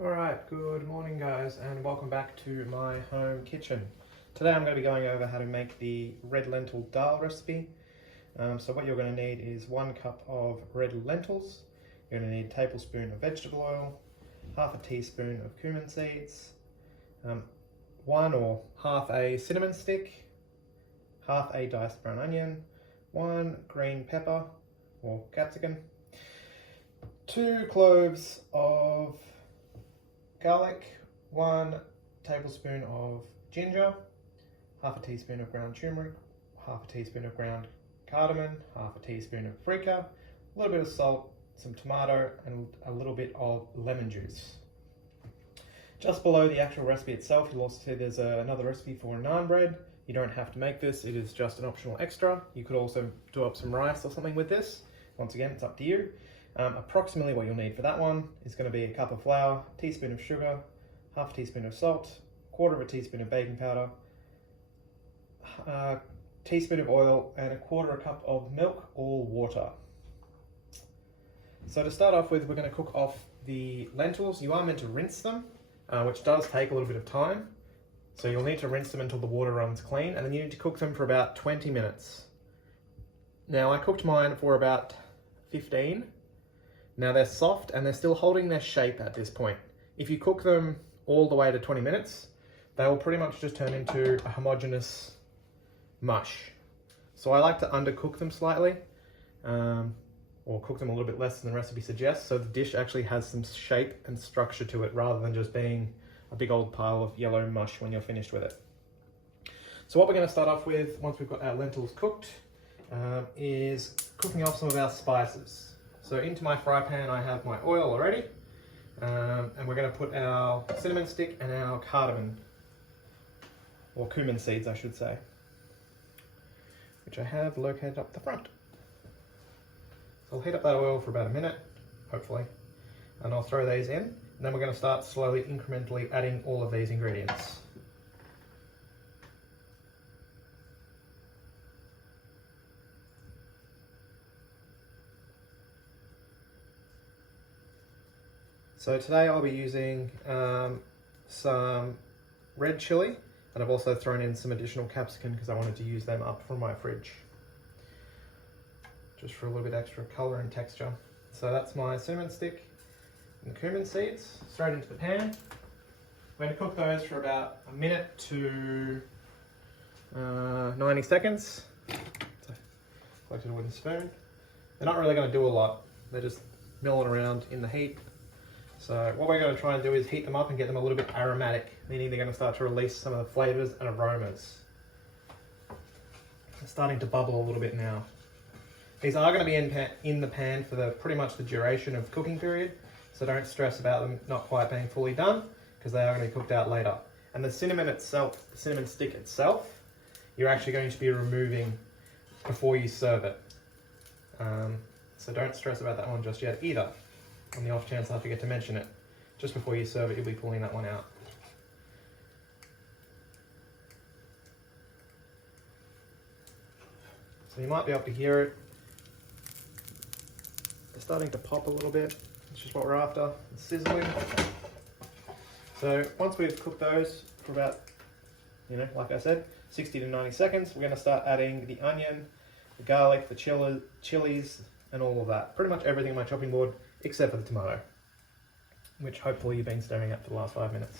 Alright, good morning guys and welcome back to my home kitchen. Today I'm going to be going over how to make the red lentil dal recipe. So what you're going to need is 1 cup of red lentils, you're going to need a tablespoon of vegetable oil, half a teaspoon of cumin seeds, 1 or half a cinnamon stick, half a diced brown onion, 1 green pepper or capsicum, 2 cloves of garlic, 1 tablespoon of ginger, half a teaspoon of ground turmeric, half a teaspoon of ground cardamom, half a teaspoon of paprika, a little bit of salt, some tomato, and a little bit of lemon juice. Just below the actual recipe itself, you'll also see there's another recipe for naan bread. You don't have to make this, it is just an optional extra. You could also do up some rice or something with this. Once again, it's up to you. Approximately what you'll need for that one is going to be a cup of flour, a teaspoon of sugar, half a teaspoon of salt, 1/4 teaspoon of baking powder, a teaspoon of oil, and 1/4 cup of milk or water. So to start off with, we're going to cook off the lentils. You are meant to rinse them, which does take a little bit of time. So you'll need to rinse them until the water runs clean, and then you need to cook them for about 20 minutes. Now I cooked mine for about 15. Now they're soft and they're still holding their shape at this point. If you cook them all the way to 20 minutes, they will pretty much just turn into a homogeneous mush. So I like to undercook them slightly, or cook them a little bit less than the recipe suggests, so the dish actually has some shape and structure to it rather than just being a big old pile of yellow mush when you're finished with it. So what we're going to start off with, once we've got our lentils cooked, is cooking off some of our spices. So into my fry pan I have my oil already, and we're going to put our cinnamon stick and our cardamom, or cumin seeds I should say, which I have located up the front. So I'll heat up that oil for about a minute, hopefully, and I'll throw these in, and then we're going to start slowly, incrementally adding all of these ingredients. So today I'll be using some red chili, and I've also thrown in some additional capsicum because I wanted to use them up from my fridge, just for a little bit extra colour and texture. So that's my cinnamon stick and the cumin seeds straight into the pan. I'm going to cook those for about a minute to 90 seconds. So collected a wooden spoon. They're not really going to do a lot, they're just milling around in the heat. So what we're going to try and do is heat them up and get them a little bit aromatic, meaning they're going to start to release some of the flavours and aromas. They're starting to bubble a little bit now. These are going to be in the pan for pretty much the duration of the cooking period, so don't stress about them not quite being fully done, because they are going to be cooked out later. And the cinnamon itself, the cinnamon stick itself, you're actually going to be removing before you serve it. So don't stress about that one just yet either. On the off chance I forget to mention it, just before you serve it, you'll be pulling that one out. So you might be able to hear it. They're starting to pop a little bit. It's just what we're after. It's sizzling. So once we've cooked those for about, like I said, 60 to 90 seconds, we're going to start adding the onion, the garlic, the chilies, and all of that. Pretty much everything on my chopping board, except for the tomato, which hopefully you've been staring at for the last 5 minutes.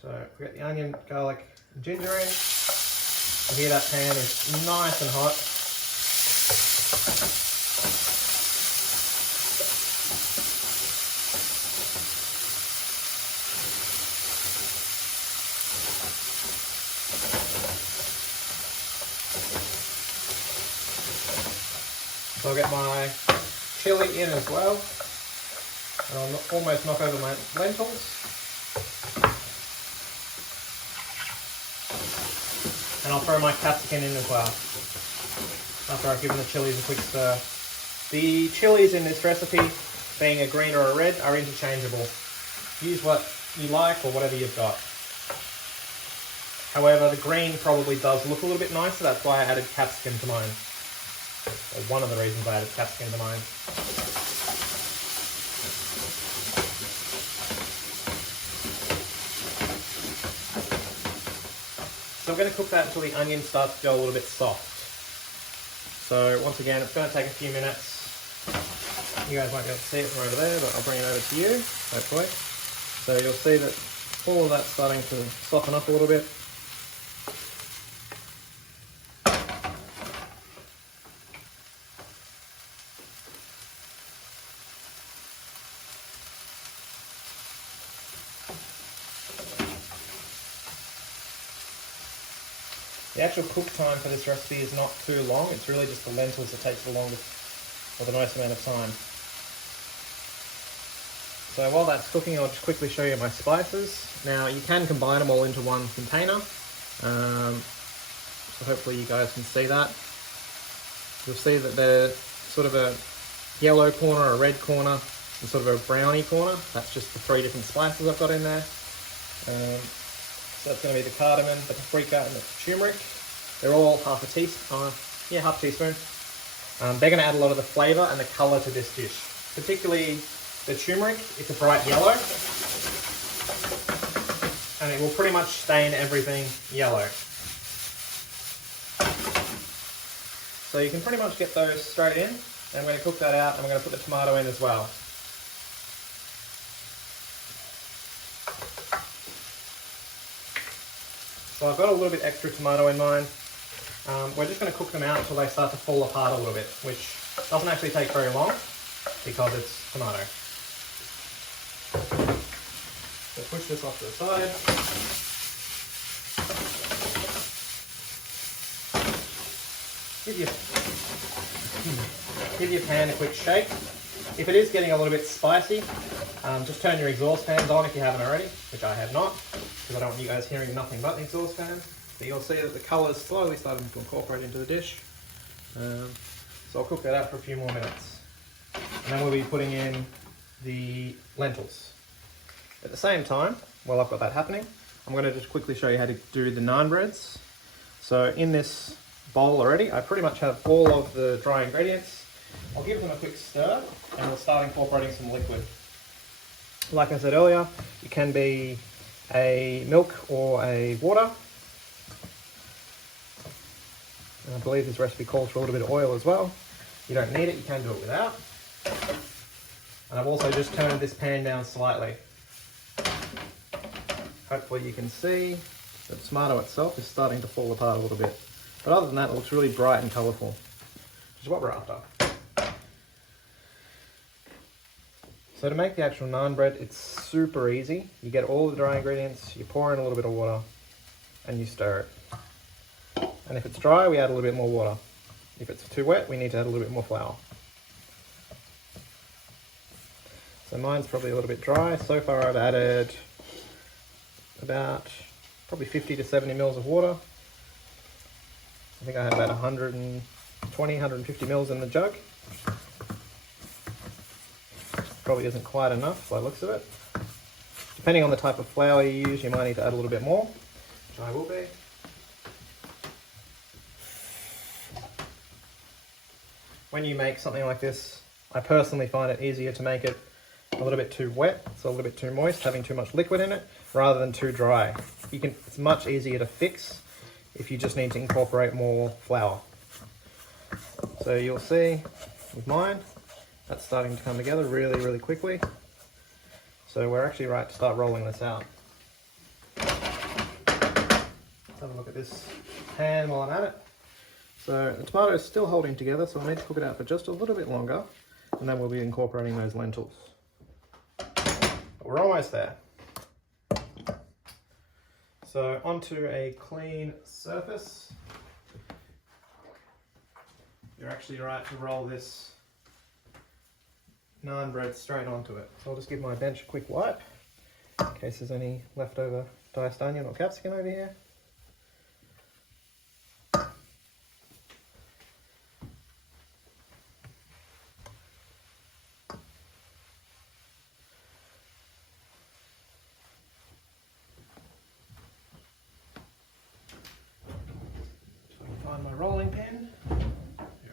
So we got the onion, garlic, and ginger in. I hear that pan is nice and hot. So I'll get my chili in as well, and I'll almost knock over my lentils, and I'll throw my capsicum in as well after I've given the chilies a quick stir. The chilies in this recipe, being a green or a red, are interchangeable. Use what you like or whatever you've got. However, the green probably does look a little bit nicer, that's why I added capsicum to mine. Or one of the reasons I added capsicum to mine. So I'm going to cook that until the onion starts to go a little bit soft. So once again, it's going to take a few minutes. You guys won't be able to see it from over there, but I'll bring it over to you, hopefully. So you'll see that all of that's starting to soften up a little bit. The actual cook time for this recipe is not too long. It's really just the lentils that takes the longest or the most amount of time. So while that's cooking, I'll just quickly show you my spices. Now you can combine them all into one container. So hopefully you guys can see that. You'll see that there's sort of a yellow corner, a red corner, and sort of a browny corner. That's just the 3 different spices I've got in there. So that's going to be the cardamom, the paprika, and the turmeric. They're all half a teaspoon. Half a teaspoon. They're going to add a lot of the flavour and the colour to this dish. Particularly the turmeric. It's a bright yellow, and it will pretty much stain everything yellow. So you can pretty much get those straight in. And I'm going to cook that out, and I'm going to put the tomato in as well. So I've got a little bit extra tomato in mine. We're just going to cook them out until they start to fall apart a little bit, which doesn't actually take very long because it's tomato. So push this off to the side. Give your pan a quick shake. If it is getting a little bit spicy, just turn your exhaust fans on if you haven't already, which I have not, because I don't want you guys hearing nothing but the exhaust fan. But you'll see that the colour's slowly starting to incorporate into the dish. So I'll cook that out for a few more minutes. And then we'll be putting in the lentils. At the same time, while I've got that happening, I'm going to just quickly show you how to do the naan breads. So in this bowl already, I pretty much have all of the dry ingredients. I'll give them a quick stir and we'll start incorporating some liquid. Like I said earlier, it can be a milk or a water. And I believe this recipe calls for a little bit of oil as well. You don't need it, you can do it without. And I've also just turned this pan down slightly. Hopefully you can see that the tomato itself is starting to fall apart a little bit. But other than that, it looks really bright and colourful, which is what we're after. So to make the actual naan bread, it's super easy. You get all the dry ingredients, you pour in a little bit of water, and you stir it. And if it's dry, we add a little bit more water. If it's too wet, we need to add a little bit more flour. So mine's probably a little bit dry. So far I've added about probably 50 to 70 mils of water. I think I had about 120, 150 mils in the jug. Probably isn't quite enough by the looks of it. Depending on the type of flour you use, you might need to add a little bit more, which I will be. When you make something like this, I personally find it easier to make it a little bit too wet, so a little bit too moist, having too much liquid in it, rather than too dry. It's much easier to fix if you just need to incorporate more flour. So you'll see with mine, that's starting to come together really, really quickly. So we're actually right to start rolling this out. Let's have a look at this pan while I'm at it. So the tomato is still holding together, so I'll need to cook it out for just a little bit longer, and then we'll be incorporating those lentils. But we're almost there. So onto a clean surface. You're actually right to roll this naan bread straight onto it. So I'll just give my bench a quick wipe in case there's any leftover diced onion or capsicum over here. Find my rolling pin. Here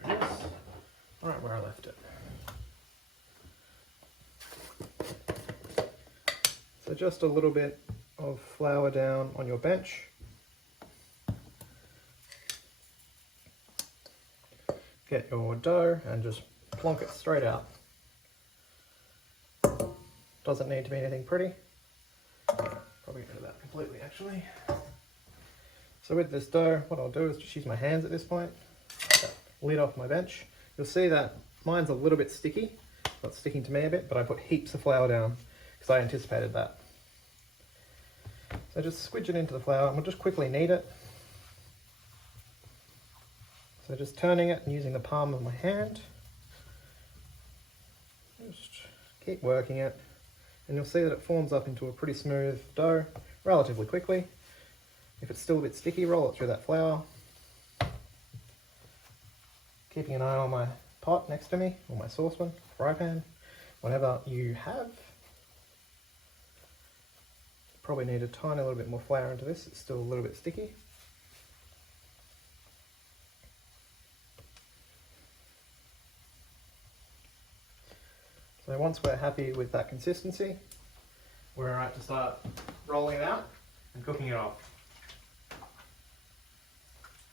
it is. Right where I left it. So just a little bit of flour down on your bench. get your dough and just plonk it straight out. Doesn't need to be anything pretty. Probably get that completely actually. So with this dough, what I'll do is just use my hands at this point, get that lid off my bench. You'll see that mine's a little bit sticky. It's sticking to me a bit, but I put heaps of flour down because I anticipated that. So just squidge it into the flour and we'll just quickly knead it. So just turning it and using the palm of my hand. Just keep working it. And you'll see that it forms up into a pretty smooth dough relatively quickly. If it's still a bit sticky, roll it through that flour. Keeping an eye on my pot next to me, or my saucepan, fry pan, whatever you have. Probably need a tiny little bit more flour into this, it's still a little bit sticky. So once we're happy with that consistency, we're alright to start rolling it out and cooking it off.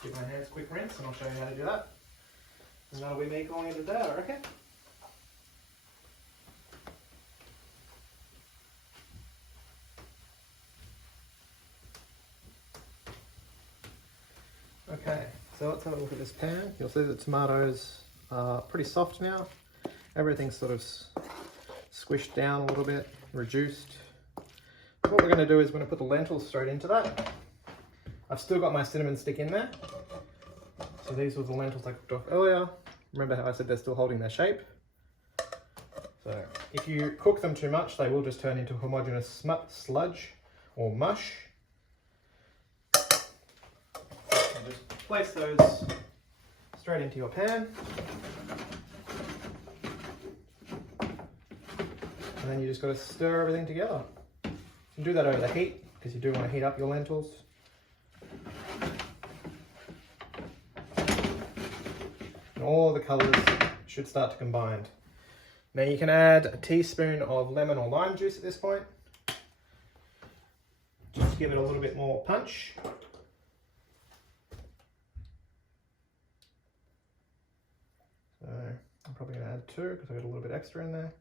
Give my hands a quick rinse and I'll show you how to do that. And that'll be me calling it a day, I reckon. Okay, so let's have a look at this pan. You'll see the tomatoes are pretty soft now. Everything's sort of squished down a little bit, reduced. So what we're going to do is we're going to put the lentils straight into that. I've still got my cinnamon stick in there. So these were the lentils I cooked off earlier. Remember how I said they're still holding their shape? So if you cook them too much, they will just turn into homogeneous sludge or mush. And just place those straight into your pan. And then you just got to stir everything together. You can do that over the heat because you do want to heat up your lentils. And all the colours should start to combine. Now you can add a teaspoon of lemon or lime juice at this point, just to give it a little bit more punch. So I'm probably going to add 2 because I got a little bit extra in there.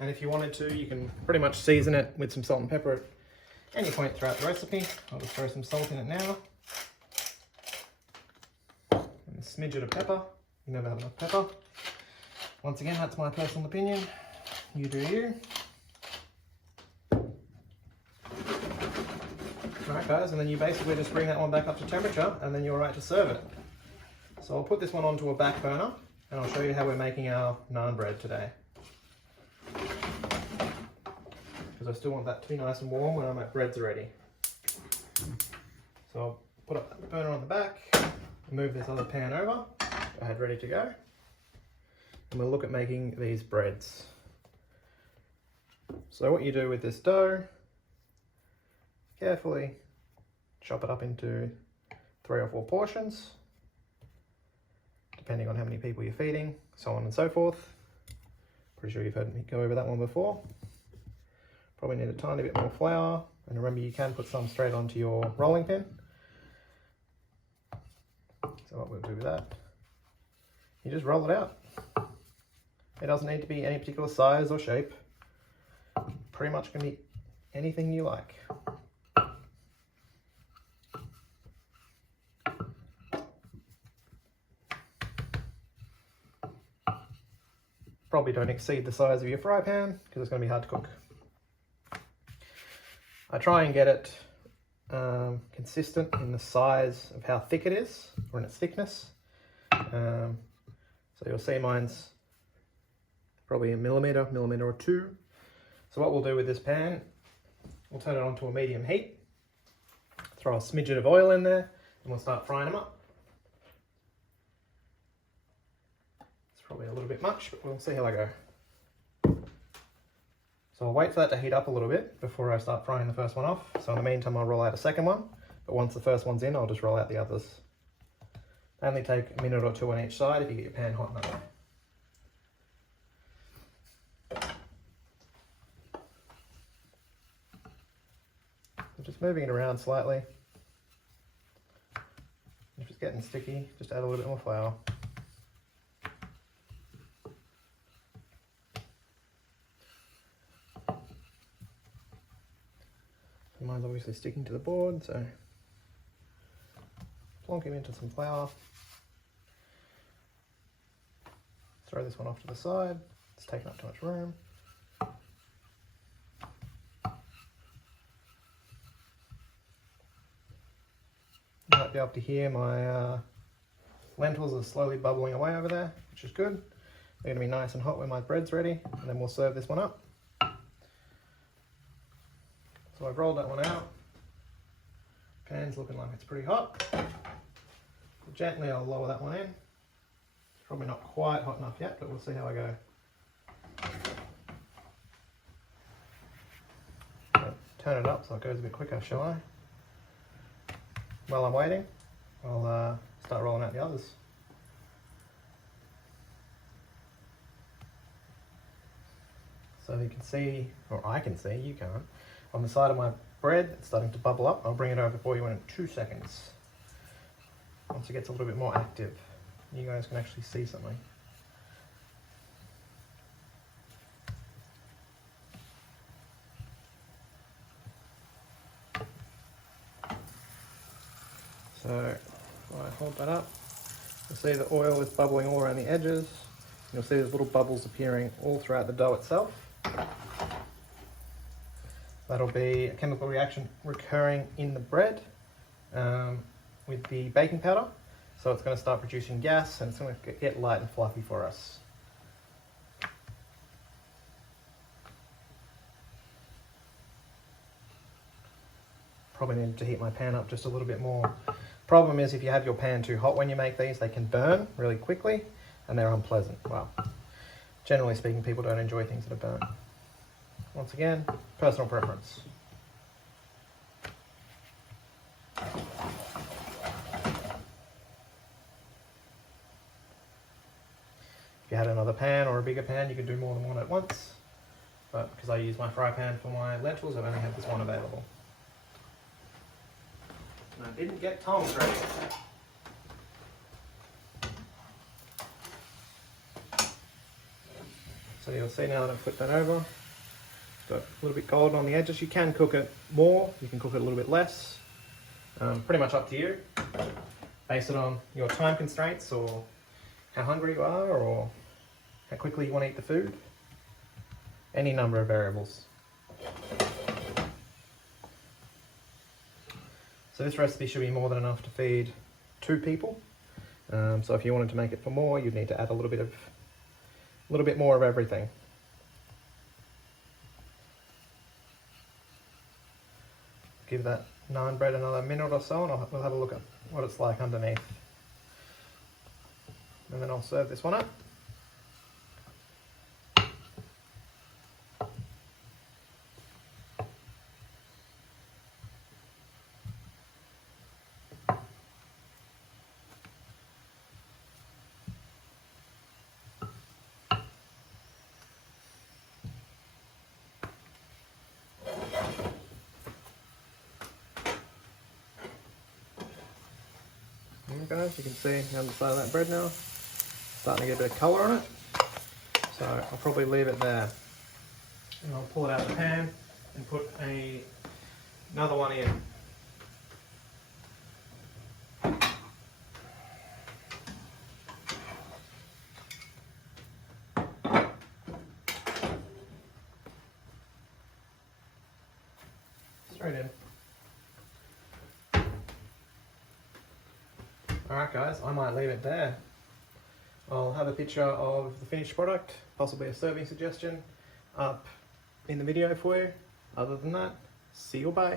And if you wanted to, you can pretty much season it with some salt and pepper at any point throughout the recipe. I'll just throw some salt in it now. And a smidget of pepper. You never have enough pepper. Once again, that's my personal opinion. You do you. Alright guys, and then you basically just bring that one back up to temperature and then you're right to serve it. So I'll put this one onto a back burner and I'll show you how we're making our naan bread today. Because I still want that to be nice and warm when my bread's ready. So I'll put up the burner on the back, move this other pan over, I had ready to go, and we'll look at making these breads. So what you do with this dough, carefully chop it up into 3 or 4 portions, depending on how many people you're feeding, so on and so forth. Pretty sure you've heard me go over that one before. Probably need a tiny bit more flour, and remember you can put some straight onto your rolling pin. So what we'll do with that, you just roll it out. It doesn't need to be any particular size or shape. Pretty much can be anything you like. Probably don't exceed the size of your fry pan because it's going to be hard to cook. I try and get it consistent in the size of how thick it is, or in its thickness. So you'll see mine's probably a millimetre or 2. So what we'll do with this pan, we'll turn it on to a medium heat, throw a smidget of oil in there, and we'll start frying them up. It's probably a little bit much, but we'll see how I go. So I'll wait for that to heat up a little bit before I start frying the first one off. So in the meantime, I'll roll out a second one, but once the first one's in, I'll just roll out the others. Only take a minute or 2 on each side if you get your pan hot enough. So just moving it around slightly. If it's getting sticky, just add a little bit more flour. Mine's obviously sticking to the board, so plonk him into some flour. Throw this one off to the side, it's taking up too much room. You might be able to hear my lentils are slowly bubbling away over there, which is good. They're going to be nice and hot when my bread's ready, and then we'll serve this one up. So I've rolled that one out. Pan's looking like it's pretty hot. Gently I'll lower that one in. It's probably not quite hot enough yet, but we'll see how I go. So turn it up so it goes a bit quicker, shall I? While I'm waiting, I'll start rolling out the others. So you can see, or I can see, you can't, on the side of my bread, it's starting to bubble up. I'll bring it over for you in 2 seconds. Once it gets a little bit more active, you guys can actually see something. So if I hold that up, you'll see the oil is bubbling all around the edges. You'll see there's little bubbles appearing all throughout the dough itself. That'll be a chemical reaction recurring in the bread with the baking powder. So it's going to start producing gas and it's going to get light and fluffy for us. Probably need to heat my pan up just a little bit more. Problem is if you have your pan too hot when you make these, they can burn really quickly and they're unpleasant. Well, generally speaking, people don't enjoy things that are burnt. Once again, personal preference. If you had another pan or a bigger pan, you could do more than one at once. But because I use my fry pan for my lentils, I've only had this one available. And I didn't get tongs ready. So you'll see now that I've flipped that over, it's got a little bit golden on the edges. You can cook it more, you can cook it a little bit less. Pretty much up to you. Base it on your time constraints or how hungry you are or how quickly you want to eat the food. Any number of variables. So this recipe should be more than enough to feed 2 people. So if you wanted to make it for more, you'd need to add a little bit more of everything. Give that naan bread another minute or so, and we'll have a look at what it's like underneath. And then I'll serve this one up. Guys, you can see the underside of that bread now, starting to get a bit of colour on it. So I'll probably leave it there. And I'll pull it out of the pan and put another one in. Straight in. Alright guys, I might leave it there. I'll have a picture of the finished product, possibly a serving suggestion, up in the video for you. Other than that, see you, bye.